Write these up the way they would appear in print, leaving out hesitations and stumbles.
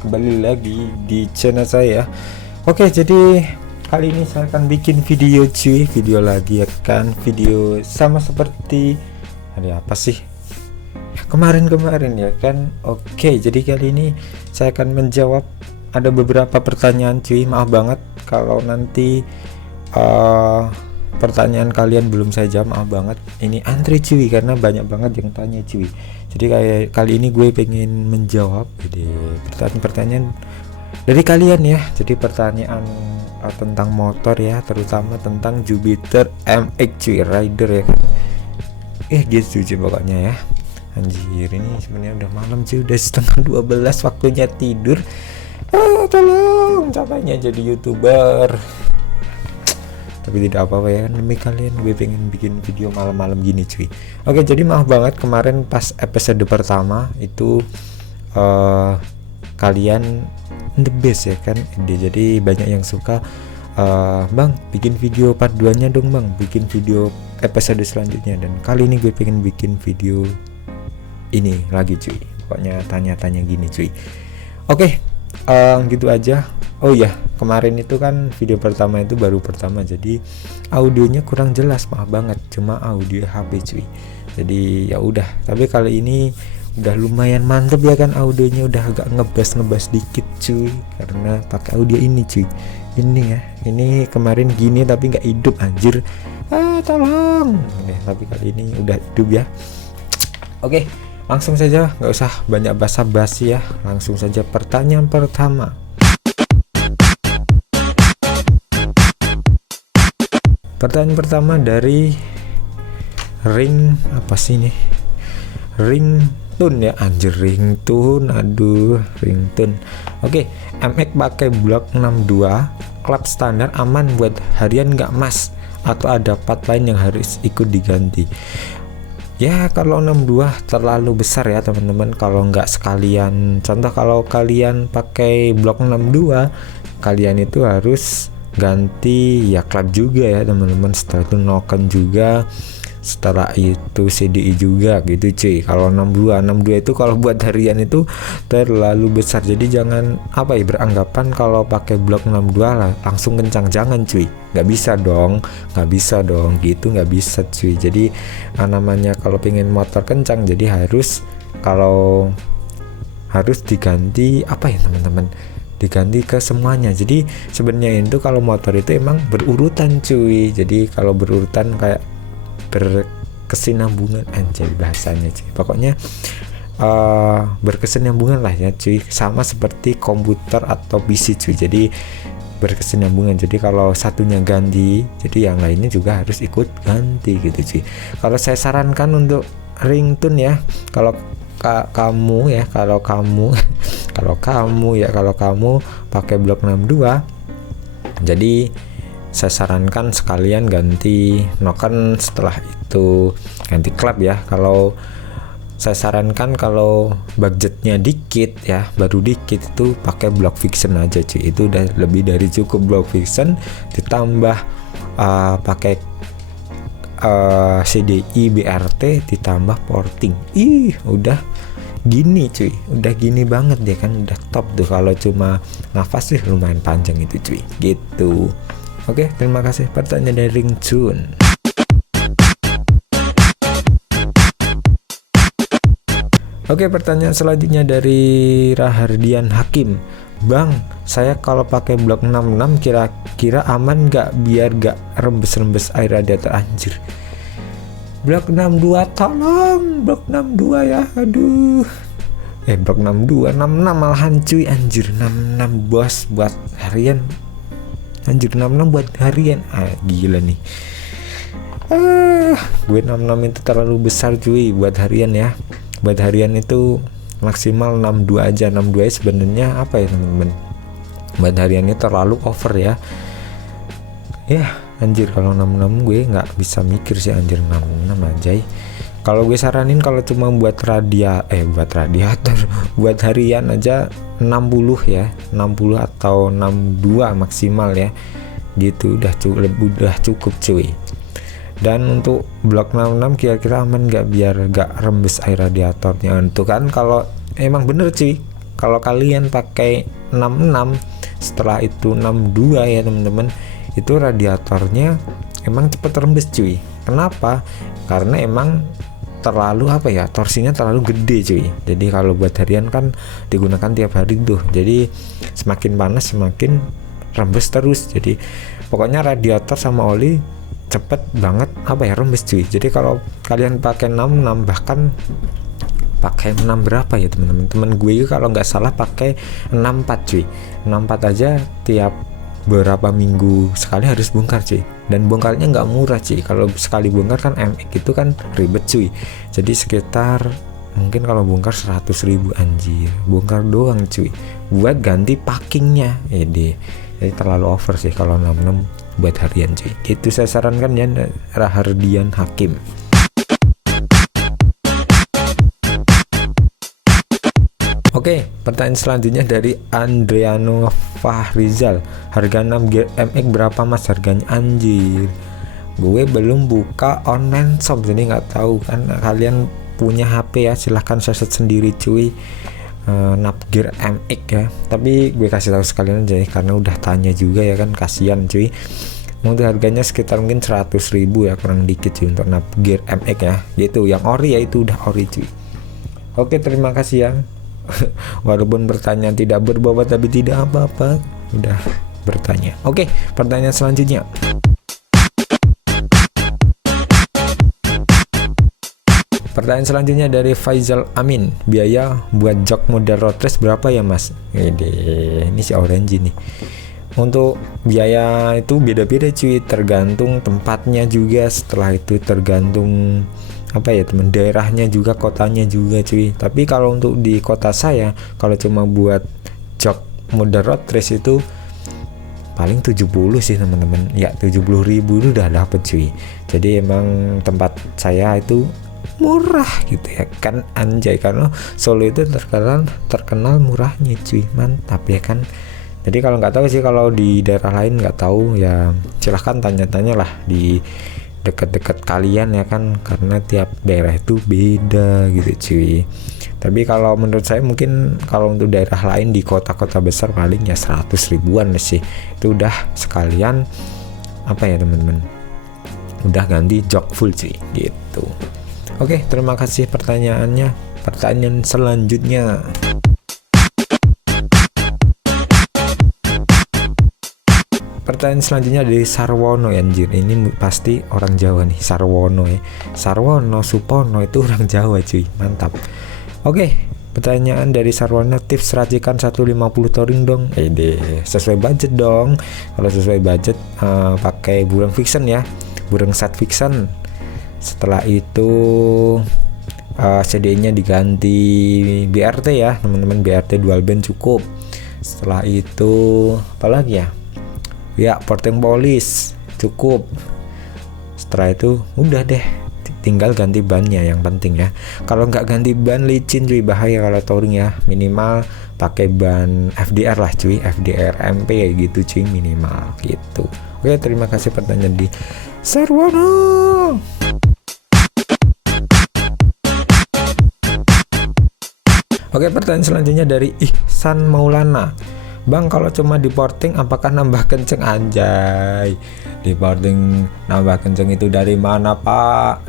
kembali lagi di channel saya. Oke, jadi kali ini saya akan bikin video cuy, video lagi ya kan, video sama seperti hari apa sih kemarin ya kan. Oke, jadi kali ini saya akan menjawab ada beberapa pertanyaan cuy. Maaf banget kalau nanti pertanyaan kalian belum saya jawab, maaf banget. Ini antri cuy karena banyak banget yang tanya cuy. Jadi kayak kali ini gue pengen menjawab pertanyaan-pertanyaan dari kalian ya. Jadi pertanyaan tentang motor ya, terutama tentang Jupiter MX cuy, rider ya kan. Gitu cuy pokoknya ya. Anjir, ini sebenarnya udah malam cuy, udah setengah 12 waktunya tidur. Tolong capeknya jadi YouTuber. Tapi tidak apa-apa ya kan, demi kalian gue pengen bikin video malam-malam gini cuy. Oke, jadi maaf banget kemarin pas episode pertama itu kalian the best ya kan. Jadi banyak yang suka bang bikin video part 2 nya dong bang, bikin video episode selanjutnya. Dan kali ini gue pengen bikin video ini lagi cuy, pokoknya tanya-tanya gini cuy. Oke, gitu aja. Oh ya, kemarin itu kan video pertama itu baru pertama, jadi audionya kurang jelas, maaf banget, cuma audio HP cuy. Jadi ya udah, tapi kali ini udah lumayan mantep ya kan, audionya udah agak ngebas dikit cuy, karena pakai audio ini cuy. Ini ya, ini kemarin gini tapi nggak hidup anjir. Tolong. Tapi kali ini udah hidup ya. Oke, langsung saja, nggak usah banyak basa-basi ya, langsung saja pertanyaan pertama. Pertanyaan pertama dari ring apa sih nih? Ringtone ya, anjir ringtone, aduh ringtone. Oke, MX pakai blok 62, klep standar aman buat harian nggak mas? Atau ada part lain yang harus ikut diganti? Ya kalau 62 terlalu besar ya teman-teman, kalau nggak sekalian, contoh kalau kalian pakai blok 62, kalian itu harus ganti ya klep juga ya teman-teman, setelah itu noken juga, setelah itu CDI juga gitu cuy. Kalau 62 itu kalau buat harian itu terlalu besar, jadi jangan beranggapan kalau pakai blok 62 lah langsung kencang, jangan cuy, nggak bisa dong gitu, nggak bisa cuy. Jadi namanya kalau pengen motor kencang, jadi harus diganti teman-teman, diganti ke semuanya. Jadi sebenarnya itu kalau motor itu emang berurutan cuy, jadi kalau berurutan kayak berkesinambungan, anjay bahasanya cuy, pokoknya berkesinambungan lah ya cuy, sama seperti komputer atau PC cuy. Jadi berkesinambungan, jadi kalau satunya ganti, jadi yang lainnya juga harus ikut ganti gitu cuy. Kalau saya sarankan untuk ringtone ya, kalau kamu pakai blok 62, jadi saya sarankan sekalian ganti noken, setelah itu ganti klep ya. Kalau saya sarankan kalau budgetnya dikit ya, baru dikit, itu pakai block fiction aja cuy, itu udah lebih dari cukup. Block fiction ditambah pakai CDI BRT ditambah porting, udah gini cuy, udah gini banget ya kan, udah top tuh. Kalau cuma nafas sih lumayan panjang itu cuy gitu. Oke, terima kasih pertanyaan dari ringtone. Oke, pertanyaan selanjutnya dari Rahardian Hakim. Bang, saya kalau pakai blok 66 kira-kira aman nggak biar nggak rembes-rembes air radiator? Anjir, blok 62 tolong, blok 62 ya, aduh. Blok 62, 66 malahan cuy, anjir 66 bos buat harian. Anjir 66 buat harian, gila nih. Gue 66 itu terlalu besar cuy buat harian ya. Buat harian itu maksimal 62 aja. 62 sebenarnya teman-teman, buat hariannya terlalu over ya. Anjir kalau 66 gue nggak bisa mikir sih, anjir 66 anjay. Kalau gue saranin kalau cuma buat radiator buat harian aja 60 ya, 60 atau 62 maksimal ya, gitu udah cukup cuy. Dan untuk blok 66 kira-kira aman nggak biar nggak rembes air radiatornya? Itu kan kalau emang bener cuy, Kalau kalian pakai 66 setelah itu 62 ya teman-teman, itu radiatornya emang cepet rembes cuy. Kenapa? Karena emang terlalu torsinya terlalu gede cuy. Jadi kalau buat harian kan digunakan tiap hari tuh, jadi semakin panas semakin rembes terus. Jadi pokoknya radiator sama oli cepet banget rembes cuy. Jadi kalau kalian pakai 66, bahkan pakai 6 berapa ya teman-teman, temen gue kalau nggak salah pakai 64 cuy. 64 aja tiap berapa minggu sekali harus bongkar cuy, dan bongkarnya nggak murah cuy. Kalau sekali bongkar kan MX itu kan ribet cuy, jadi sekitar mungkin kalau bongkar 100.000 anjir, bongkar doang cuy buat ganti packingnya. Jadi terlalu over sih kalau 66 buat harian cuy. Itu saya sarankan ya, Rahardian Hakim. Oke, pertanyaan selanjutnya dari Andriano Fahrizal. Harga 6 gear MX berapa mas harganya? Anjir, gue belum buka online shop, jadi nggak tahu kan. Kalian punya HP ya, silahkan search sendiri cuy, Gear MX ya. Tapi gue kasih tahu sekalian aja ya, karena udah tanya juga ya kan, kasihan cuy. Untuk harganya sekitar mungkin 100.000 ya, kurang dikit cuy untuk Gear MX ya. Gitu, yang ori ya, itu udah ori cuy. Oke, terima kasih ya. Walaupun pertanyaan tidak berbobot tapi tidak apa-apa, udah bertanya. Oke, pertanyaan selanjutnya. Pertanyaan selanjutnya dari Faizal Amin. Biaya buat jok model road race berapa ya mas? Ini si orange nih. Untuk biaya itu beda-beda cuy, tergantung tempatnya juga. Setelah itu tergantung teman, daerahnya juga, kotanya juga cuy. Tapi kalau untuk di kota saya, kalau cuma buat jok model road race itu paling 70 sih teman-teman ya, 70.000 itu udah dapet cuy. Jadi emang tempat saya itu murah gitu ya kan, anjay, karena Solo itu terkenal murahnya cuy, mantap ya kan. Jadi kalau nggak tahu sih, kalau di daerah lain nggak tahu ya, silahkan tanya-tanya lah di dekat-dekat kalian ya kan, karena tiap daerah itu beda gitu cuy. Tapi kalau menurut saya mungkin kalau untuk daerah lain di kota-kota besar paling ya 100 ribuan sih, itu udah sekalian teman-teman, udah ganti jok full cuy gitu. Oke, terima kasih pertanyaannya. Pertanyaan selanjutnya. Pertanyaan selanjutnya dari Sarwono ya, anjir, ini pasti orang Jawa nih, Sarwono ya. Sarwono Supono itu orang Jawa cuy, mantap. Oke, pertanyaan dari Sarwono, tips racikan 150 touring dong. Sesuai budget dong. Kalau sesuai budget pakai burung fiction ya, burung set fiction. Setelah itu CD-nya diganti BRT ya teman-teman, BRT dual band cukup. Setelah itu apalagi ya, porting polish cukup. Setelah itu udah deh, tinggal ganti bannya yang penting ya. Kalau nggak ganti ban licin cuy, bahaya kalau touring ya. Minimal pakai ban FDR lah cuy, FDR MP gitu cuy, minimal gitu. Oke, terima kasih pertanyaan di Sarwono. Oke, pertanyaan selanjutnya dari Ihsan Maulana. Bang, kalau cuma di porting apakah nambah kenceng? Anjay, di porting nambah kenceng itu dari mana pak?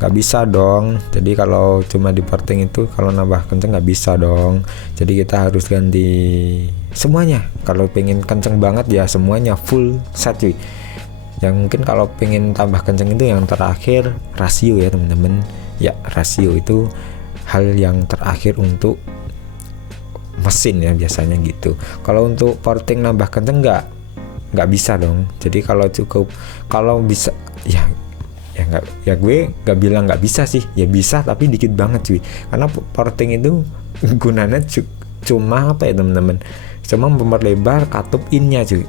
Gak bisa dong. Jadi kalau cuma di porting itu kalau nambah kenceng gak bisa dong. Jadi kita harus ganti semuanya. Kalau pengen kenceng banget ya semuanya full set cuy. Yang mungkin kalau pengen tambah kenceng itu yang terakhir rasio ya teman-teman. Ya, rasio itu hal yang terakhir untuk mesin ya biasanya gitu. Kalau untuk porting nambah kenceng nggak bisa dong. Jadi kalau bisa ya gue nggak bilang nggak bisa sih, ya bisa tapi dikit banget cuy. Karena porting itu gunanya cuma teman-teman, cuma memperlebar katup innya cuy.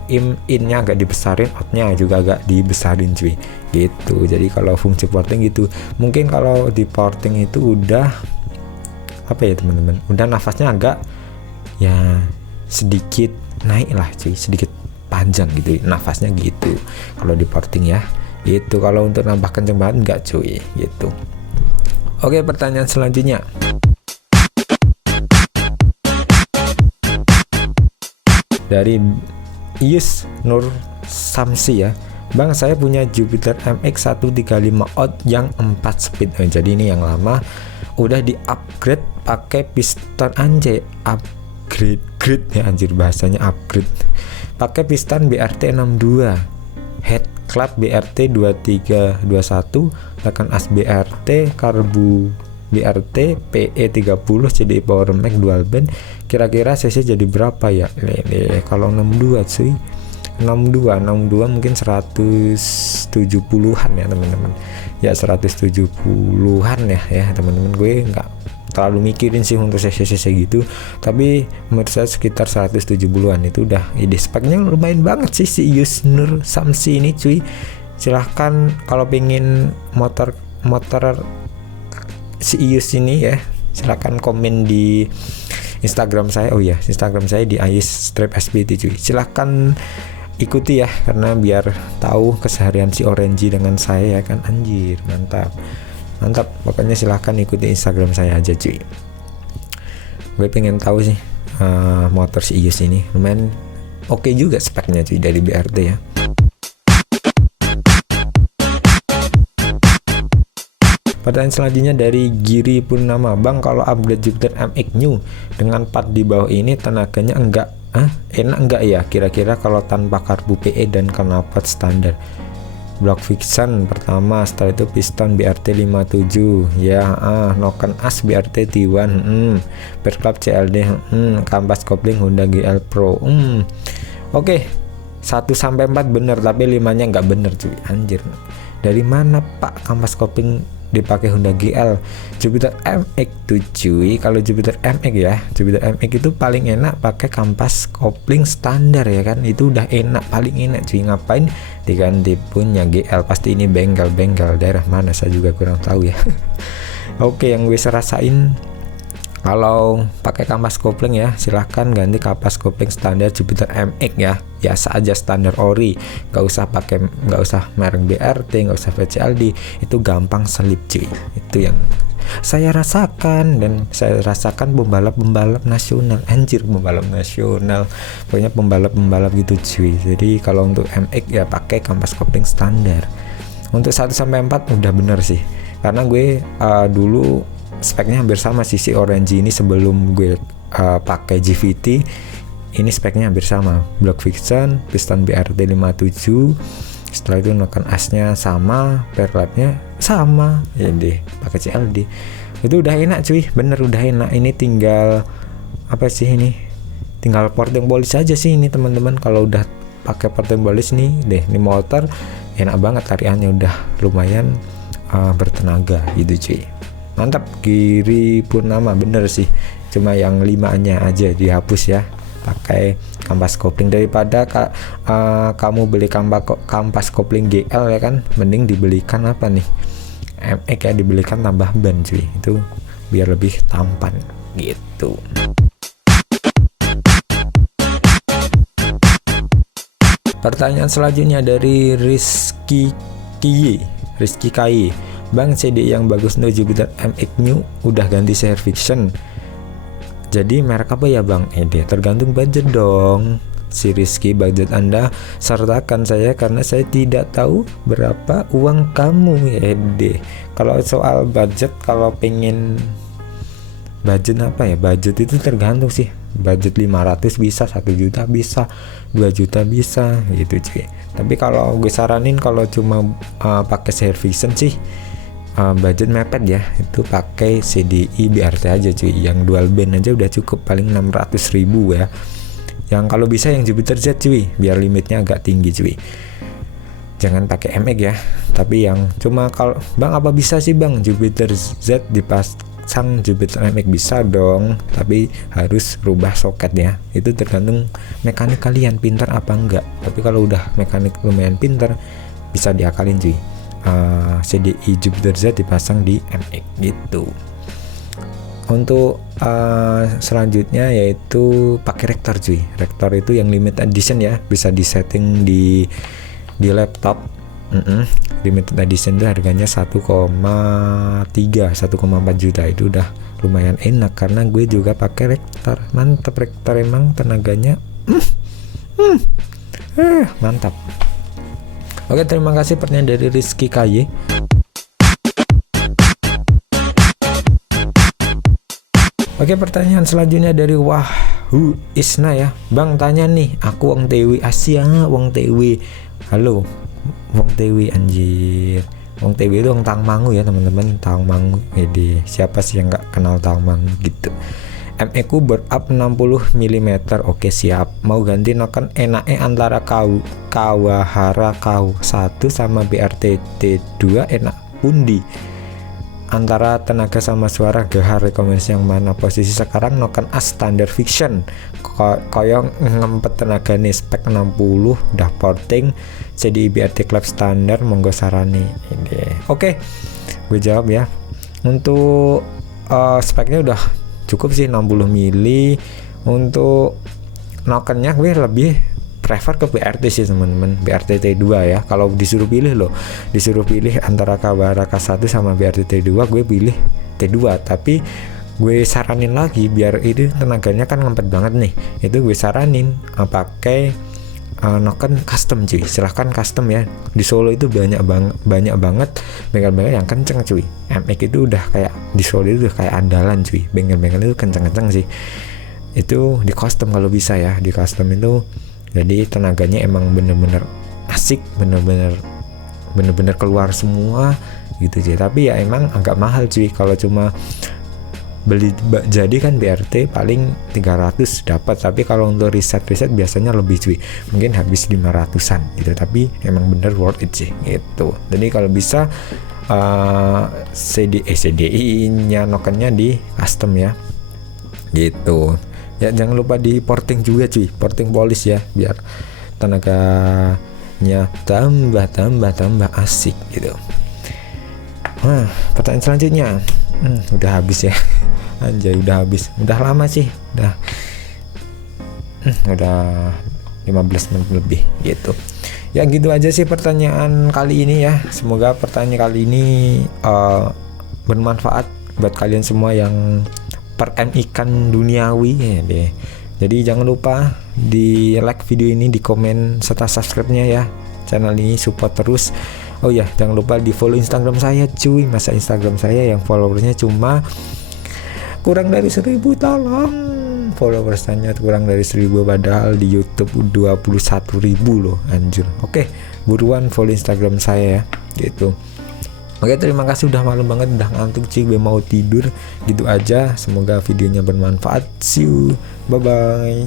Innya agak dibesarin, outnya juga agak dibesarin cuy gitu. Jadi kalau fungsi porting gitu. Mungkin kalau di porting itu udah teman-teman, udah nafasnya agak ya sedikit naik lah cuy, sedikit panjang gitu nafasnya gitu kalau di porting ya gitu. Kalau untuk nambah kenceng banget enggak cuy gitu. Oke, pertanyaan selanjutnya. dari Ius Nur Samsi ya. Bang, saya punya Jupiter MX 135 Out yang 4 speed. Jadi ini yang lama udah di upgrade pakai piston, anjay, upgrade ya anjir, bahasanya upgrade. Pakai piston BRT 62, head club BRT 2321, tekan as BRT, karbu BRT, PE 30, CDI Power Max dual band. Kira-kira cc jadi berapa ya? Kalau 62 cuy, 62 mungkin 170-an ya teman-teman. Ya 170-an ya teman-teman. Gue nggak terlalu mikirin sih untuk cc gitu, tapi menurut saya sekitar 170-an itu udah ide. Speknya lumayan banget sih si Ius Nur Samsi ini cuy. Silahkan kalau pengen motor si Ius ini ya, silahkan komen di Instagram saya. Oh ya, Instagram saya di Ius_SPT cuy. Silahkan ikuti ya, karena biar tahu keseharian si Orange dengan saya ya kan. Anjir, mantap. Pokoknya silahkan ikuti Instagram saya aja cuy. Gue pengen tahu sih motor si Ius ini lumayan oke juga speknya cuy dari BRT ya. Pertanyaan selanjutnya dari Giri Purnama. Bang, kalau upgrade Jupiter MX New dengan part di bawah ini tenaganya enak enggak ya kira-kira kalau tanpa karbu PE dan knalpot standar? Block fiction pertama, setelah itu piston BRT 57 ya, noken as BRT T1, per club CLD, kampas kopling Honda GL Pro. Oke. 1-4 bener, tapi 5-nya nggak bener cuy. Anjir, dari mana pak kampas kopling dipakai Honda GL? Jupiter MX tuh cuy. Kalau Jupiter MX ya, Jupiter MX itu paling enak pakai kampas kopling standar ya kan. Itu udah enak, paling enak cuy. Ngapain diganti punya GL? Pasti ini bengkel daerah mana saya juga kurang tahu ya. Oke, yang gue rasain kalau pakai kampas kopling ya, silahkan ganti kampas kopling standar Jupiter MX ya, biasa aja standar ori, nggak usah merek BRT, nggak usah VCLD, itu gampang selip cuy. Itu yang saya rasakan, dan saya rasakan pembalap nasional, anjir, pembalap nasional, pokoknya pembalap gitu cuy. Jadi kalau untuk MX ya pakai kampas kopling standar. Untuk 1-4 udah bener sih, karena gue dulu speknya hampir sama sih si Orange ini sebelum gue pakai GVT. Ini speknya hampir sama, block fiction, piston BRT 57, setelah itu noken asnya sama, per labnya sama ya deh, pakai CLD. Itu udah enak cuy, bener udah enak. Ini tinggal apa sih ini, tinggal porting bolis aja sih ini teman-teman. Kalau udah pakai porting bolis nih deh, ini motor enak banget, tariannya udah lumayan bertenaga gitu cuy. Mantap Giri Purnama, bener sih, cuma yang 5-nya aja dihapus ya, pakai kampas kopling. Daripada kamu beli kampas kopling GL ya kan, mending dibelikan apa nih, MX ya, dibelikan tambah ban cuy, itu biar lebih tampan gitu. Pertanyaan selanjutnya dari Rizky Kai. Bang, CD yang bagus untuk Jupiter MX New udah ganti Serviction. Jadi merek apa ya bang? Tergantung budget dong. Si Rizky, budget Anda sertakan saya karena saya tidak tahu berapa uang kamu. Kalau soal budget, kalau pengen budget apa ya? Budget itu tergantung sih. Budget 500 bisa, 1 juta bisa, 2 juta bisa gitu cuy. Tapi kalau gue saranin kalau cuma pakai Serviction sih, budget mepet ya, itu pakai CDI BRT aja cuy, yang dual band aja udah cukup, paling 600.000 ya. Yang kalau bisa yang Jupiter Z cuy, biar limitnya agak tinggi cuy. Jangan pakai MX ya, tapi yang cuma kalau bang apa bisa sih bang Jupiter Z dipasang Jupiter MX? Bisa dong, tapi harus rubah soket ya. Itu tergantung mekanik kalian pintar apa enggak. Tapi kalau udah mekanik lumayan pintar, bisa diakalin cuy. CDI Jupiter Z dipasang di MX gitu. Untuk selanjutnya yaitu pakai rektor cuy. Rektor itu yang limited edition ya, bisa disetting di laptop. Limited edition itu harganya 1,4 juta. Itu udah lumayan enak karena gue juga pakai rektor. Mantep rektor, emang tenaganya Mantap. Oke, terima kasih pertanyaan dari Rizky KY. Oke, pertanyaan selanjutnya dari Wahyu Isna ya. Bang tanya nih, aku wong TW Asia, wong TW. Halo, wong TW anjir. Wong TW itu wong Tangmangu ya teman-teman, Tangmangu. Jadi siapa sih yang nggak kenal Tangmangu gitu. ME ku berup 60 mm. Oke siap. Mau ganti noken enake antara Kawahara KAW1 sama BRT T2 enak pundi? Antara tenaga sama suara gahar, rekomendasi yang mana? Posisi sekarang noken as standard fiction koyong ngempet tenaga nih, spek 60 udah porting CDI BRT club standar, monggo sarani ini. Oke, gue jawab ya. Untuk speknya udah cukup sih 60 mili. Untuk nokennya gue lebih prefer ke BRT sih teman-teman, BRT T2 ya. Kalau disuruh pilih loh, disuruh pilih antara Kawahara K1 sama BRT T2, gue pilih T2. Tapi gue saranin lagi biar itu tenaganya kan ngempet banget nih, itu gue saranin pakai noken custom cuy. Silahkan custom ya, di Solo itu banyak banget bengkel-bengkel yang kenceng cuy. MX itu udah kayak di Solo itu udah kayak andalan cuy, bengkel-bengkel itu kenceng-kenceng sih. Itu di custom kalau bisa ya, di custom itu jadi tenaganya emang bener-bener asik, bener-bener keluar semua gitu sih. Tapi ya emang agak mahal cuy, kalau cuma beli jadi kan BRT paling 300 dapat, tapi kalau untuk riset biasanya lebih cuy, mungkin habis 500-an gitu. Tapi emang bener worth it sih gitu. Jadi kalau bisa CDI nya nokennya di custom ya gitu ya. Jangan lupa di porting juga cuy, porting polis ya, biar tenaganya tambah asik gitu. Pertanyaan selanjutnya udah habis ya. Anjay, udah habis, udah lama sih, udah 15 menit lebih gitu ya. Gitu aja sih pertanyaan kali ini ya. Semoga pertanyaan kali ini bermanfaat buat kalian semua yang per ikan duniawi ya deh. Jadi jangan lupa di like video ini, di komen serta subscribe-nya ya channel ini, support terus. Oh ya, jangan lupa di follow Instagram saya cuy. Masa Instagram saya yang followersnya cuma kurang dari 1000, tolong. Followersnya kurang dari 1000, padahal di YouTube 21.000 loh anjir. Oke, buruan follow Instagram saya ya gitu. Oke, terima kasih, udah malam banget, udah ngantuk cuy, gue mau tidur. Gitu aja, semoga videonya bermanfaat. See you, bye bye.